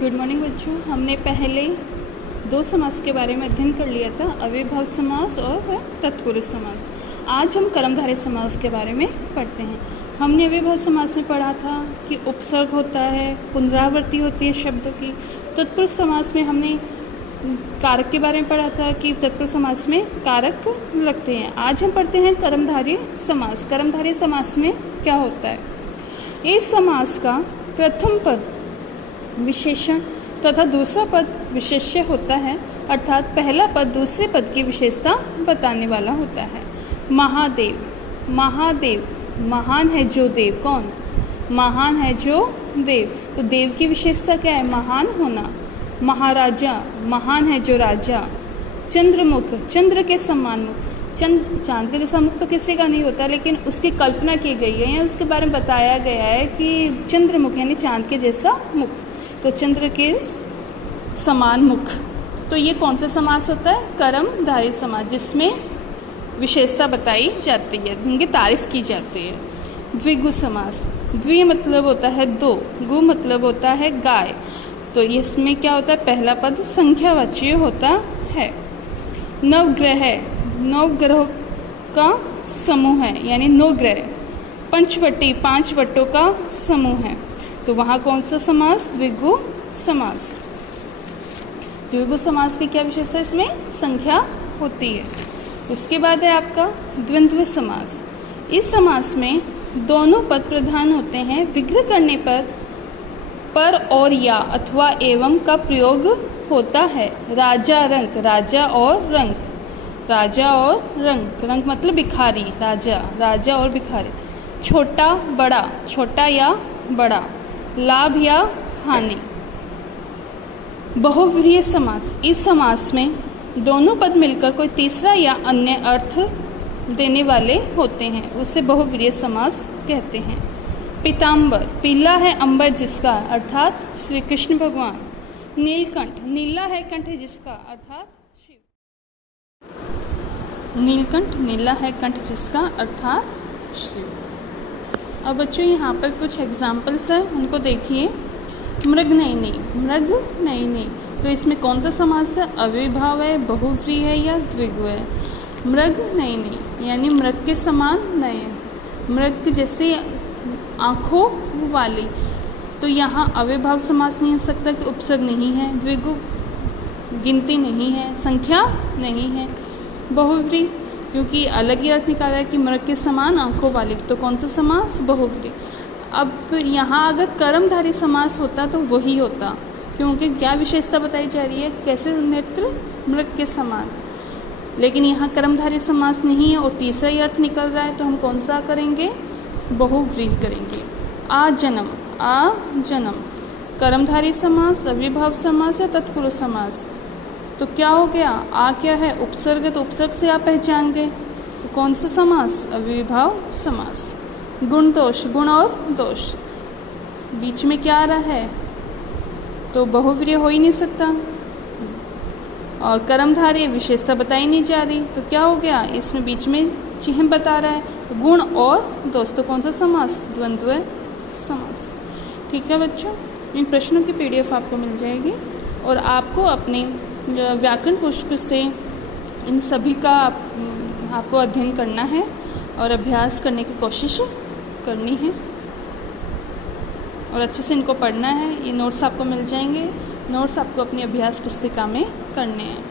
Good morning बच्चों। हमने पहले दो समास के बारे में अध्ययन कर लिया था, अव्ययभाव समास और तत्पुरुष समास। आज हम कर्मधारय समास के बारे में पढ़ते हैं। हमने अव्ययभाव समास में पढ़ा था कि उपसर्ग होता है, पुनरावृत्ति होती है शब्दों की। तत्पुरुष समास में हमने कारक के बारे में पढ़ा था कि तत्पुरुष समास में कारक लगते हैं। आज हम पढ़ते हैं कर्मधारय समास। कर्मधारय समास में क्या होता है? इस समास का प्रथम पद विशेषण तथा दूसरा पद विशेष्य होता है, अर्थात पहला पद दूसरे पद की विशेषता बताने वाला होता है। महादेव, महादेव, महान है जो देव। कौन? महान है जो देव। तो देव की विशेषता क्या है? महान होना। महाराजा, महान है जो राजा। चंद्रमुख, चंद्र के समान मुख। चांद के जैसा मुख तो किसी का नहीं होता, लेकिन उसकी कल्पना की गई है या उसके बारे में बताया गया है कि चंद्रमुख यानी चांद के जैसा मुख, तो चंद्र के समान मुख। तो ये कौन सा समास होता है? कर्मधारय समास, जिसमें विशेषता बताई जाती है, जिनकी तारीफ की जाती है। द्विगु समास। द्वि मतलब होता है दो, गु मतलब होता है गाय। तो इसमें क्या होता है? पहला पद संख्यावाची होता है। नवग्रह, नवग्रहों का समूह है, यानी नवग्रह। पंचवटी, पांच वटों का समूह है। तो वहाँ कौन सा समास? द्विगु समास। द्विगु समास की क्या विशेषता? इसमें संख्या होती है। उसके बाद है आपका द्वंद्व समास। इस समास में दोनों पद प्रधान होते हैं। विग्रह करने पर और या अथवा एवं का प्रयोग होता है। राजा रंक, राजा और रंक, राजा और रंक, रंक मतलब भिखारी, राजा, राजा और भिखारी। छोटा बड़ा, छोटा या बड़ा। लाभ या हानि। बहुव्रीहि समास। इस समास में दोनों पद मिलकर कोई तीसरा या अन्य अर्थ देने वाले होते हैं, उसे बहुव्रीहि समास कहते हैं। पीताम्बर, पीला है अंबर जिसका, अर्थात श्री कृष्ण भगवान। नीलकंठ, नीला है कंठ जिसका, अर्थात शिव। नीलकंठ, नीला है कंठ जिसका, अर्थात शिव। अब बच्चों यहाँ पर कुछ एग्जाम्पल्स हैं, उनको देखिए। मृगनयनी, मृग नयनी। तो इसमें कौन सा समास है? अव्ययभाव है, बहुव्रीहि है या द्विगु है? मृग नयनी यानी मृग के समान नयन, मृग जैसे आँखों वाली। तो यहाँ अव्ययभाव समास नहीं हो सकता कि उपसर्ग नहीं है, द्विगु गिनती नहीं है, संख्या नहीं है। बहुव्रीहि क्योंकि अलग ही अर्थ निकाला है कि मृग के समान आँखों वाली, तो कौन सा समास? बहुव्रीहि। अब यहाँ अगर कर्मधारय समास होता तो वही होता, क्योंकि क्या विशेषता बताई जा रही है? कैसे नेत्र मृग के समान। लेकिन यहाँ कर्मधारय समास नहीं है और तीसरा ही अर्थ निकल रहा है, तो हम कौन सा करेंगे? बहुव्रीहि करेंगे। आजन्म, आजन्म कर्मधारय समास, अव्ययभाव समास या तत्पुरुष समास। तो क्या हो गया? आ क्या है? उपसर्ग, तो उपसर्ग से आप पहचान गए, तो कौन सा समास? अव्ययभाव समास। गुण दोष, गुण और दोष, बीच में क्या आ रहा है? तो बहुव्रीहि हो ही नहीं सकता। और कर्मधारय विशेषता बताई नहीं जा रही, तो क्या हो गया? इसमें बीच में चिन्ह बता रहा है, तो गुण और दोष, तो कौन सा समास? द्वंद्व समास। ठीक है बच्चों, इन प्रश्नों की PDF आपको मिल जाएगी और आपको अपने व्याकरण पुष्प से इन सभी का आपको अध्ययन करना है और अभ्यास करने की कोशिश करनी है और अच्छे से इनको पढ़ना है। ये नोट्स आपको मिल जाएंगे। नोट्स आपको अपनी अभ्यास पुस्तिका में करने हैं।